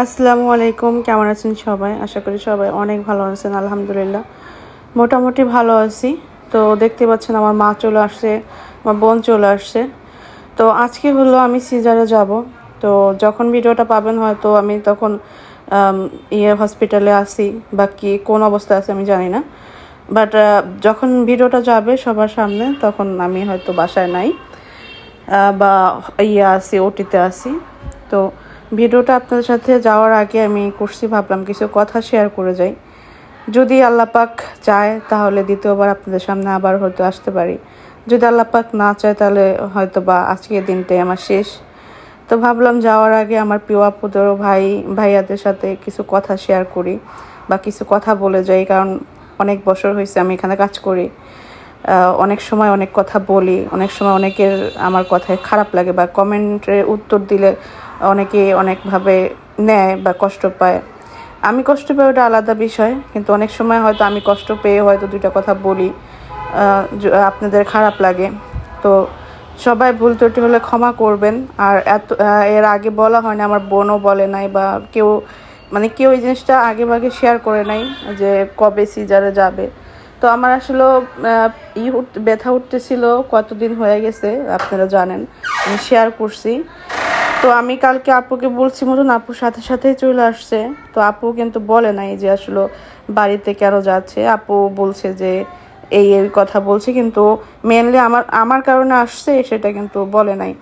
আসসালামু আলাইকুম, কেমন আছেন সবাই? আশা করি সবাই অনেক ভালো আছেন। আলহামদুলিল্লাহ মোটামুটি ভালো আছি। তো দেখতে পাচ্ছেন আমার মা চলে আসছে, আমার বোন চলে আসছে। তো আজকে হলো আমি সিজারে যাব। তো যখন ভিডিওটা পাবেন হয়তো আমি তখন হসপিটালে আসি বা কি কোন অবস্থায় আছে আমি জানি না। বাট যখন ভিডিওটা যাবে সবার সামনে তখন আমি হয়তো বাসায় নাই বা আসি, ওটিতে আসি। তো ভিডিওটা আপনাদের সাথে যাওয়ার আগে আমি ভাবলাম কিছু কথা শেয়ার করে যাই। যদি আল্লাহ পাক চায় তাহলে দ্বিতীয়বার আপনাদের সামনে আবার হয়তো আসতে পারি। যদি আল্লাহ পাক না চায় তাহলে হয়তো বা আজকের দিনটাই আমার শেষ। তো ভাবলাম যাওয়ার আগে আমার প্রিয় আপুদের ভাইয়াদের সাথে কিছু কথা শেয়ার করি বা কিছু কথা বলে যাই, কারণ অনেক বছর হয়েছে আমি এখানে কাজ করি। অনেক সময় অনেক কথা বলি, অনেক সময় অনেকের আমার কথায় খারাপ লাগে বা কমেন্টে উত্তর দিলে অনেকে অনেকভাবে নেয় বা কষ্ট পায়। আমি কষ্ট পাই, ওটা আলাদা বিষয়, কিন্তু অনেক সময় হয়তো আমি কষ্ট পেয়ে হয়তো দুইটা কথা বলি, আপনাদের খারাপ লাগে। তো সবাই ভুল ত্রুটি হলে ক্ষমা করবেন। আর এর আগে বলা হয় না, আমার বোনও বলে নাই বা কেউ এই জিনিসটা আগে ভাগে শেয়ার করে নাই যে কবে সিজারে যাবে। তো আমার আসলে ব্যথা উঠতেছিল, কতদিন হয়ে গেছে আপনারা জানেন, আমি শেয়ার করছি। তো আমি কালকে আপুকে বলছি মতন আপুর সাথে সাথেই চলে আসছে। তো আপু কিন্তু বলে নাই যে আসলে বাড়িতে কেন যাচ্ছে। আপু বলছে যে এই কথা বলছে, কিন্তু মেনলি আমার কারণে আসছে সেটা কিন্তু বলে নাই,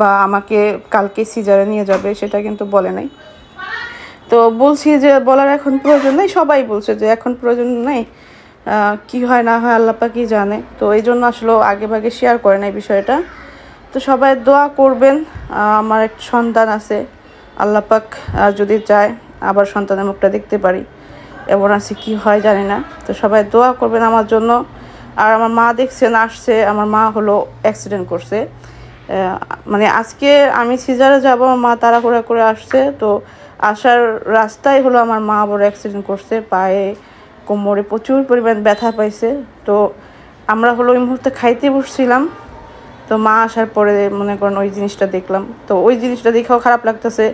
বা আমাকে কালকে সিজারে নিয়ে যাবে সেটা কিন্তু বলে নাই। তো বলছি যে বলার এখন প্রয়োজন নেই, সবাই বলছে যে এখন প্রয়োজন নেই, কি হয় না হয় আল্লাহ পাকই জানে। তো এই জন্য আসলে আগে ভাগে শেয়ার করে নাই বিষয়টা। তো সবাই দোয়া করবেন। আমার একটা সন্তান আছে, আল্লাহ পাক যদি চায় আবার সন্তানের মুখটা দেখতে পারি, এমন আছে কি হয় জানি না। তো সবাই দোয়া করবেন আমার জন্য। আর আমার মা দেখছেন আসছে, আমার মা হলো অ্যাক্সিডেন্ট করছে। আজকে আমি সিজারে যাব, আমার মা তাড়াহুড়া করে আসছে। তো আসার রাস্তায় হলো আমার মা বড় অ্যাক্সিডেন্ট করছে, পায়ে কোমরে প্রচুর পরিমাণ ব্যথা পাইছে। তো আমরা হলো ওই মুহূর্তে খাইতে বসছিলাম। তো মা আসার পরে মনে করেন ওই জিনিসটা দেখলাম। তো ওই জিনিসটা দেখেও খারাপ লাগতেছে,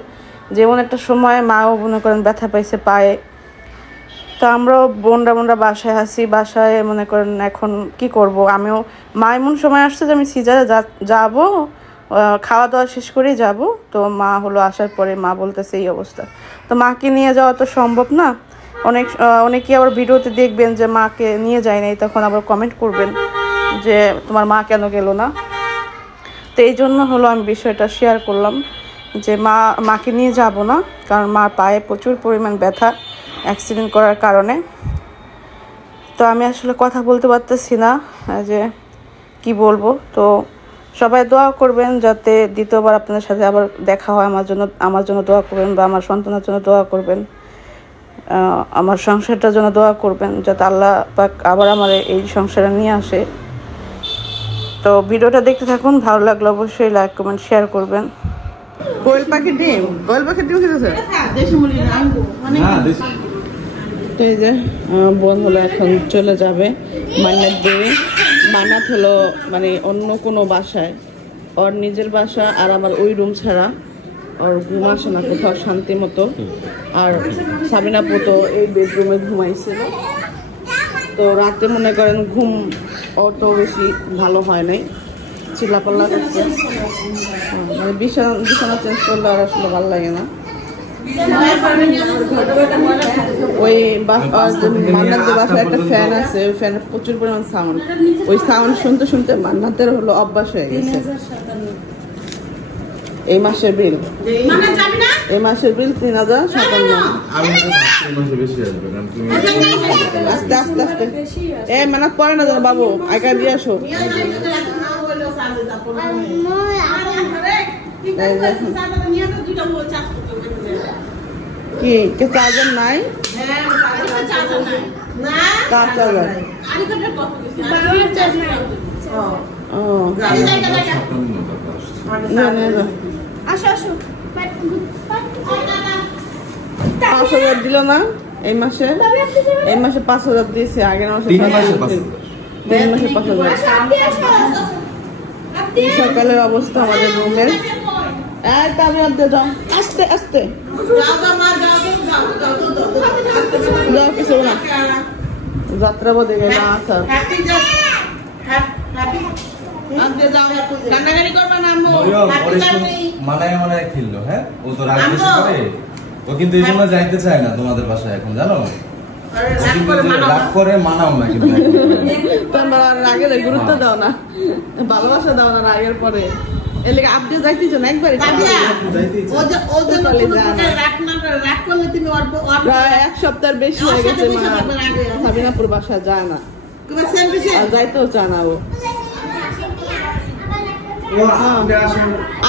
যেমন একটা সময় মাও মনে করেন ব্যথা পাইছে পায়ে। তো আমরাও বোনরা বাসায় আসি, বাসায় মনে করেন এখন কি করব। আমিও মা এমন সময় আসছে যে আমি সিজারে যাব, খাওয়া দাওয়া শেষ করেই যাব। তো মা হলো আসার পরে মা বলতেছে এই অবস্থা। তো মাকে নিয়ে যাওয়া তো সম্ভব না। অনেকেই আবার ভিডিওতে দেখবেন যে মাকে নিয়ে যায় নাই, তখন আবার কমেন্ট করবেন যে তোমার মা কেন গেল না। তো এই জন্য হলো আমি বিষয়টা শেয়ার করলাম যে মাকে নিয়ে যাব না, কারণ মার পায়ে প্রচুর পরিমাণ ব্যথা অ্যাক্সিডেন্ট করার কারণে। তো আমি আসলে কথা বলতে পারতেছি না যে কি বলবো। তো সবাই দোয়া করবেন যাতে দ্বিতীয়বার আপনাদের সাথে আবার দেখা হয়। আমার জন্য দোয়া করবেন, বা আমার সন্তানের জন্য দোয়া করবেন, আমার সংসারটার জন্য দোয়া করবেন যাতে আল্লাহ পাক আবার আমার এই সংসারে নিয়ে আসে। তো ভিডিওটা দেখতে থাকুন, ভালো লাগলে অবশ্যই লাইক কমেন্ট শেয়ার করবেন। কোয়েল পাখির ডিম খেতেছে। তো এই যে বোন হলো এখন চলে যাবে মান্নাত দিয়ে। মান্নাত হলো অন্য কোনো বাসায়, ওর নিজের বাসা আর আমার ওই রুম ছাড়া ওর ঘুম আসে না কোথাও শান্তি মতো। আর সাবিনা পুতো এই বেডরুমে ঘুমাইছিল। তো রাতে মনে করেন ঘুম অত বেশি ভালো হয় নাই, চিল্লাপাল্লা করছে। বিছানা চেঞ্জ করলে আর আসলে ভালো লাগে না। ওই মান্নাতের বাসায় একটা ফ্যান আছে, ওই ফ্যানের প্রচুর পরিমাণ সাউন্ড। ওই সাউন্ড শুনতে শুনতে মান্নাতের হলো অভ্যাস হয়ে গেছে। এই মাসের বিল 3057। আস্তে আস্তে আস্তে মান্নাত পরে না জানো বাবু, আইকা দিয়ে আসো। কি চার্জার নাই? কার চার্জার? $5000 দিল না এই মাসে? এই মাসে 5000 দিয়েছে, আগের মাসে 5000। সকালের অবস্থা আমাদের রুমের। আস্তে আস্তে যাও কিছু না যাত্রা বদে গেল আচ্ছা মানায় মানায় খেললো। হ্যাঁ ও তো রাগ বেশি করে, ও কিন্তু এই জন্য যাইতে চায় না তোমাদের বাসায় এখন, জানো? রাগ করে মানাও না, কিন্তু তোমরা রাগের গুরুত্ব দাও না, ভালোবাসা দাও না রাগের পরে। এর লাগে আপনি যাইতেছো না একবারই? এক সপ্তাহের বেশি হয়ে গেছে সাবিনাপুর বাসা যায় না, যাইতেও চায় না ও।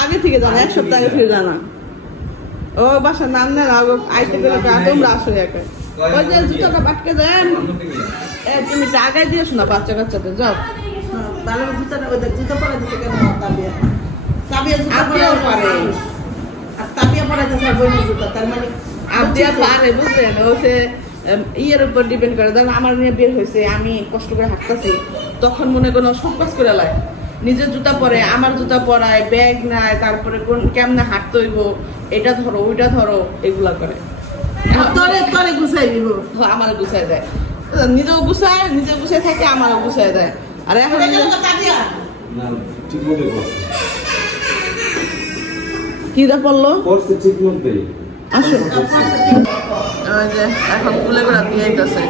আগে থেকে জানা, এক সপ্তাহ আগে থেকে জানা। ও বাসার নাম নেন আইতে গেলে তোমরা আসো একা। ওই যে জুতোটা বাটকে দেন, তুমি আগায় দিয়েছ না বাচ্চা কাচ্চাদের। যাও ভালো জুতোটা, ওদের জুতো পরে দিতে কেন? তাবিয়া জুতো পরে পারে, আর তাবিয়া পরে দিতে বোনের জুতো, তার মানে আবিয়া পারে, বুঝলেন? ও সে ইয়ের উপর ডিপেন্ড করে। ধরেন আমার নিয়ে বের হয়েছে, আমি কষ্ট করে হাঁটতেছি, তখন মনে করো সব কাজ করে লাগে, নিজের জুতা পরে, আমার জুতা পরায়, ব্যাগ নাই, তারপরে কেমনে হাঁটতে হইব, এটা ধরো ওইটা ধরো, এগুলা করে। গুছাই দিব, আমার গুছাই দেয়, নিজেও গুছাই থাকে, আমারও গুছাই দেয়। আর এখন কিটা পড়লো আসো, এখন গুলে করে দিয়ে আইতাছে।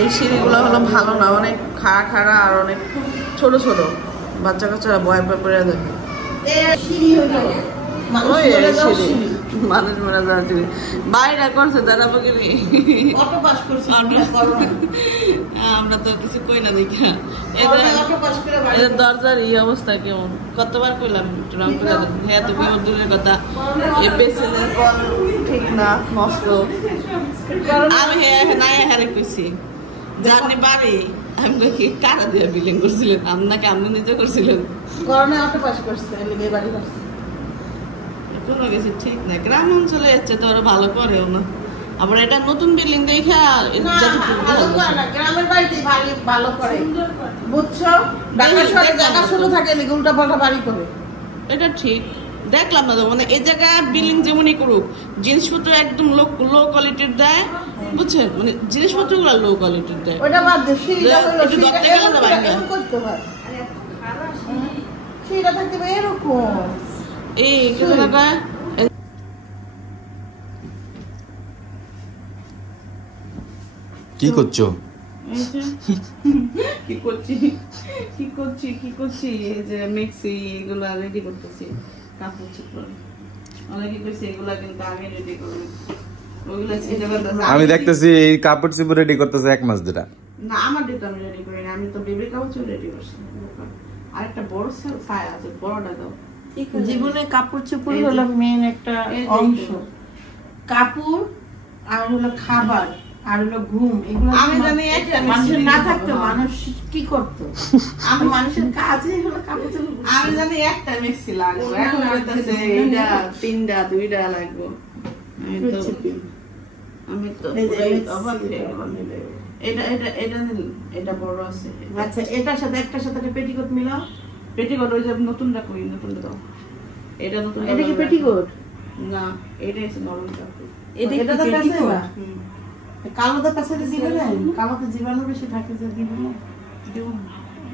এই সিঁড়িগুলো হলো ভালো না, অনেক খাড়া খাড়া আর অনেক ছোট ছোট, বাচ্চা কাচ্চারা ভয় ভয় পড়ে যায়। মানুষ মনে যায় বাইরে করছে তারা বগিনি, আমরা তো কিছু কই না দেখা। এদের দরজার এই অবস্থা কেমন, কতবার কইলাম হ্যাঁ তুমি দূরের কথা, ঠিক না নষ্ট। আমি হ্যাঁ নাই হারে কইছি জানি বাড়ি, আমি কি কারা দিয়ে বিল্ডিং করছিলেন? আপনাকে আপনি নিজে করছিলেন? করোনা অটো পাস করছে, বাড়ি করছে কোনো কিছু ঠিক না। গ্রাম অঞ্চলে এসছে তো ওরা ভালো করেও না, আবার এটা নতুন বিল্ডিং দেখা গ্রামের বাড়িতে ভালো করে, বুঝছো? জায়গা ছোট থাকে উল্টা পাল্টা বাড়ি করে, এটা ঠিক দেখলাম না। মানে এই জায়গায় বিল্ডিং যেমনই করুক, জিনিসপত্র একদম লো কোয়ালিটির দেয়, বুঝছেন? মানে জিনিসপত্র গুলো লো কোয়ালিটির দেয়, ওটা বাদ দিয়ে করতে হয়। সেটা থাকতে এরকম এই কি করছো? কি করছি এই যে মিক্সি এগুলা রেডি করতেছি, কাপড় চোপড় অনেকে কইছে এগুলা কিন্তু আগে রেডি করবে, ওইগুলা ছেড়ে করতেছে। আমি দেখতেছি এই কাপড় চোপড় রেডি করতেছে এক মাস ধরে। না আমার ডেটা আমি রেডি করি না, আমি তো বেবি কাপড় রেডি করছি। আর একটা বড় ছায়া আছে, বড়টা দাও। জীবনে কাপড় চোপড় হলো মেন একটা অংশ। কাপড় আর হলো খাবার আর হলো ঘুম, এগুলো আমি জানি মানুষের না থাকতো মানুষ কি করতো? আমি মানুষের কাজই হলো কাপড় চোপড়। আমি জানি একটা মিক্সি লাগবে, এখন বলতেছে এটা 3টা 2টা লাগবে। আমি তো এটা বড় আছে। আচ্ছা এটার সাথে একটার সাথে পেটিকোট মিলাও। পেটিকোট ওই যে নতুনটা কই, নতুনটা দাও। এটা নতুন, এটা কি পেটিকোট? না এটা হচ্ছে নরম কাপড়। এটা তো পেটিকোট। কালোটা কাছে দিবে না, কালোতে জীবাণু বেশি থাকে, যে দিবে না।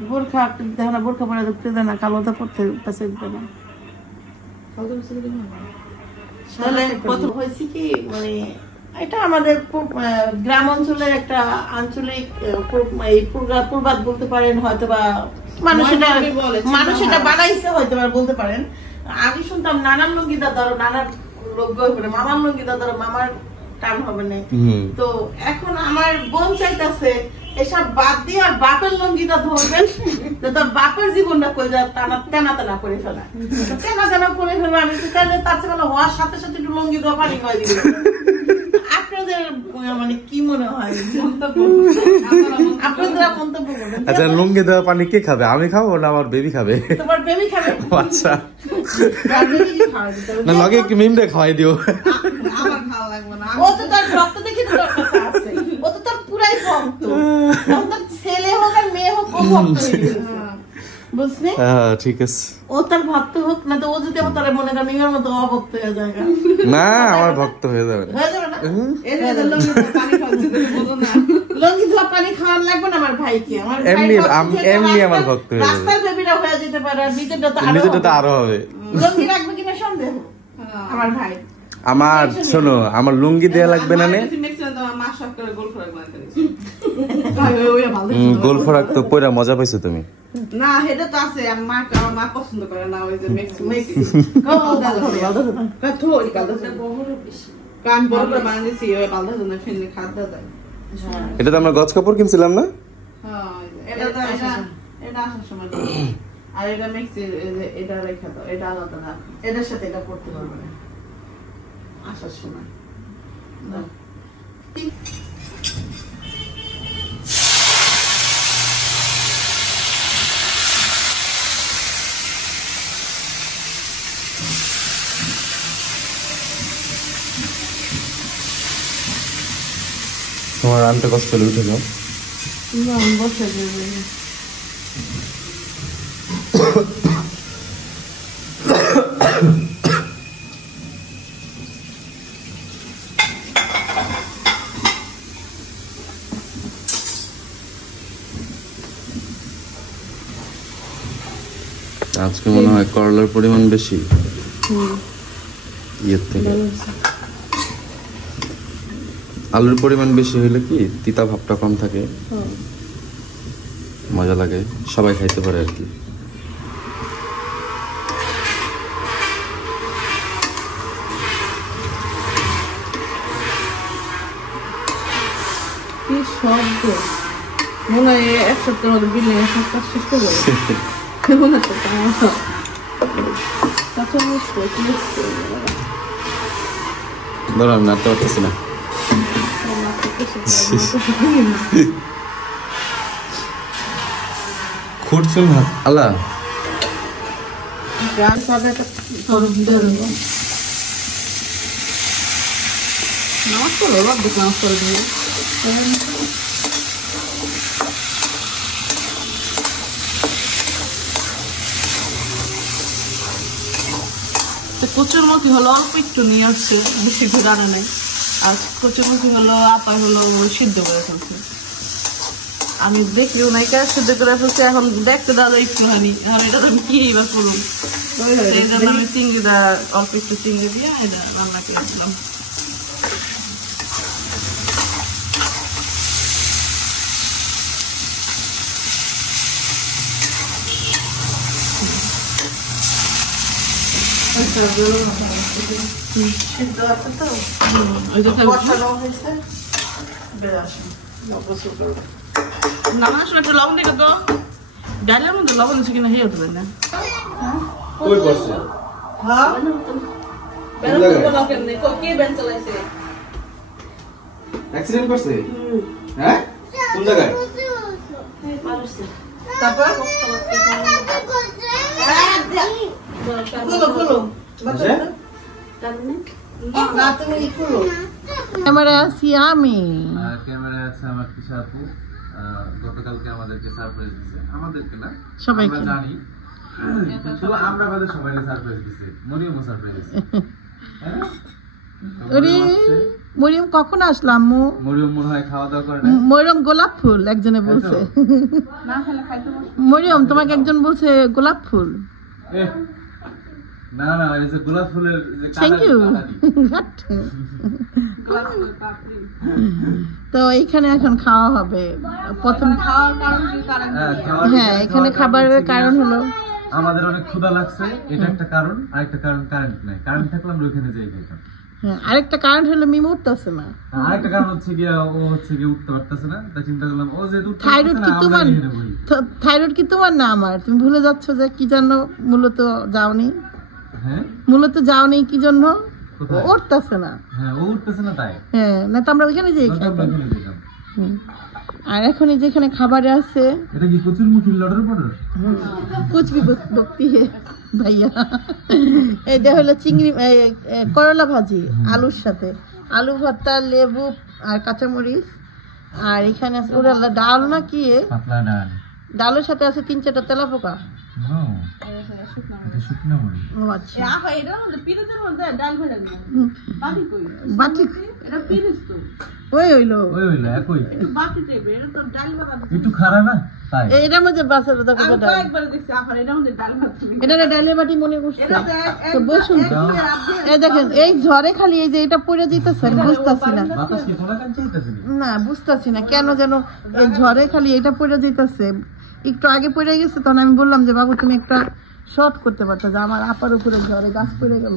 বোরখা দেখো না, বোরখা পরে ঢুকতে দেয় না, কালোটা পড়তে কাছে দিবে না। তাহলে প্রথম হয়েছে কি, মানে এটা আমাদের গ্রাম অঞ্চলের একটা আঞ্চলিক প্রবাদ বলতে পারেন, হয়তো বা মানুষ এটা বানাইছে হয়তো বা বলতে পারেন। আমি শুনতাম নানার লঙ্গিদা ধরো নানার লোক করে, মামার লঙ্গিদা ধরো মামার টান হবে না। তো এখন আমার বোন চাইতেছে এসব বাদ দিয়ে আর বাপের লঙ্গিটা ধরবেন, তোর বাপের জীবনটা করে যা টানা টানা করে ফেলা, টানা টানা করে ফেলবে। আমি তো চাইলে তার চেয়ে হওয়ার সাথে সাথে একটু লঙ্গি দেওয়া পানি খাওয়াই দিবে। আপনাদের মানে কি মনে হয় আপনাদের মন্তব্য করবেন? আচ্ছা লঙ্গি দেওয়া পানি কে খাবে? আমি খাবো না আমার বেবি খাবে? তোমার বেবি খাবে। আচ্ছা না লগে একটু মিমরে খাওয়াই দিও। আমার খাওয়া লাগবে না, ও তো তার রক্ত দেখে তো তোর কাছে আছে, ও তো তোর পুরাই ভক্ত, ও তোর ছেলে হোক আর মেয়ে হোক ও ভক্ত। বুঝলি? ঠিক আছে। ও তার ভক্ত হোক না, তো ও যদি আমার তার মনে করেন ইমার মতো অভক্ত হয়ে যায়। না আমার ভক্ত হয়ে যাবে না। হয়ে যাবে না? এই যে লঙ্গি ধোয়া পানি খাওয়াচ্ছি, তুমি বোঝো না। লঙ্গি ধোয়া পানি খাওয়ার লাগবে না আমার ভাইকে। আমার ভাই এমনি আমার ভক্ত হয়ে যাবে। রাস্তার বেবিরা হয়ে যেতে পারে, আর নিজেরটা তো আরো হবে। লঙ্গি রাখবে কিনা সন্দেহ আমার ভাই। আমার শোনো, আমার লুঙ্গি দেয়া লাগবে না নে। গোল ফরাক তো পয়রা মজা পাইছো তুমি? না এটা তো আছে, আমার মা পছন্দ করে না ওই যে মিক্স মিক্স। কান বড় করে বানিয়ে দিছি, ওই বালদা জন্য ফেলে খাদ্য দেয়। এটা তো আমরা গজ কাপড় কিনছিলাম না? হ্যাঁ এটা আসার সময়। আর এটা মিক্স, এটা রেখে দাও, এটা আলাদা না, এটার সাথে এটা করতে পারবে না আসার সময়। তোমার আনতে কষ্ট হলে উঠে যাও। বসে যাবে। আজকে মনে হয় করলার পরিমাণ বেশি ইয়ের থেকে। আলুর পরিমাণ বেশি হইলে কি তিতা ভাবটা কম থাকে, মজা লাগে, সবাই খাইতে পারে আর কি। কি শব্দ, মনে হয় এক সপ্তাহের মধ্যে বিল্ডিং এর সব কাজ শেষ করে যাবে। কেমন আছে ধরো আমি নাড়তে পারতেছি না। খুঁড়ছুন আল্লাহ। নামাজ করো, রব নামাজ করে দিয়ে কচুরমুখী হলো অল্প একটু নিয়ে আসছে, বেশি ঘুরানো নেই। আর কচুরমুখী হলো আপা হলো সিদ্ধ করে ফেলছে, আমি দেখিও নাই কাজ সিদ্ধ করে ফেলছে। এখন দেখতে দাদা একটুখানি, আর এটা তো কি এবার করুন, এই জন্য আমি চিংড়িটা অল্প একটু চিংড়ি দিয়ে এটা রান্না করে দিলাম। লবণ দেখে তো ডালের মধ্যে লবণ আছে কিনা হেয়ে উঠবে না। ক্যামেরায় আছি আমি, ক্যামেরায় আছে আমার কিছু আপু। গতকালকে আমাদেরকে সারপ্রাইজ দিয়েছে, আমাদেরকে না সবাইকে জানি, কিন্তু আমরা বাদে সবাইকে সারপ্রাইজ দিয়েছে। মরিয়মও সারপ্রাইজ দিয়েছে। মরিয়ম কখন আসলাম? মরিয়ম মনে হয় খাওয়া দাওয়া করে না। মরিয়ম গোলাপ ফুল একজনে বলছে। মরিয়ম তোমাকে একজন বলছে গোলাপ ফুল। না না, এই যে গোলাপ ফুলের যে থ্যাংক ইউ। তো এইখানে এখন খাওয়া হবে প্রথম। হ্যাঁ এখানে খাবারের কারণ হলো আমাদের অনেক ক্ষুধা লাগছে, এটা একটা কারণ। আরেকটা কারণ কারেন্ট নাই, কারেন্ট থাকলে আমরা ওখানে যাই খাইতাম। হ্যাঁ আরেকটা কারণ হলো মিমু উঠতেছে না। আরেকটা কারণ হচ্ছে গিয়া ও হচ্ছে গিয়ে উঠতে পারতেছে না, তাই চিন্তা করলাম ও যেহেতু থাইরয়েড কি তোমার, থাইরয়েড কি তোমার না আমার? তুমি ভুলে যাচ্ছ যে কি জন্য মূলত যাওনি। হ্যাঁ মূলত যাওনি কি জন্য? উঠতেছে না। হ্যাঁ ও উঠতেছে না তাই। হ্যাঁ না তো আমরা ওখানে যাই খাইতাম। আর এখন যেখানে খাবারে আছে এটা কি কচুরমুখী লড়ার পড়ে कुछ भी बकती है ভাইয়া। এটা হলো চিংড়ি করলা ভাজি আলুর সাথে, আলু ভর্তা, লেবু আর কাঁচামরিচ। আর এখানে আছে ওরা ডাল না কি, পাতলা ডাল, ডালের সাথে আছে 3-4টা তেলাপোকা। এটা শুকনো মরিচ। ও আচ্ছা আপা এটার মধ্যে পিরিজের মধ্যে ডাল ভরে দিলাম বাটি কই বাটি এটা পিরিজ তো ওই হইলো ওই একই একটু বাটি টাইপের এটা তো ডাল ভাত একটু খারাপ না তাই এটার মধ্যে বাসার দেখো আমি ডাল কয়েকবার দেখছি আপা এটার মধ্যে ডাল ভাত এটা ডালের বাটি মনে করছে এটা তো বসুন এই দেখেন এই ঝড়ে খালি এই যে এটা পড়ে যেতেছে আমি বুঝতাছি না বাতাস কি তোলা কান চলতেছে না বুঝতাছি না কেন যেন এই ঝড়ে খালি এটা পড়ে যেতেছে একটু আগে পড়ে গেছে তখন আমি বললাম যে বাবু তুমি একটা শর্ট করতে পারতো যে আমার আপার উপরে ঝড়ে গাছ পড়ে গেল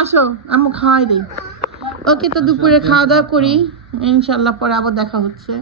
আসো আম্মু খাওয়াই দিই ওকে তো দুপুরে খাওয়া দাওয়া করি ইনশাল্লাহ পরে আবার দেখা হচ্ছে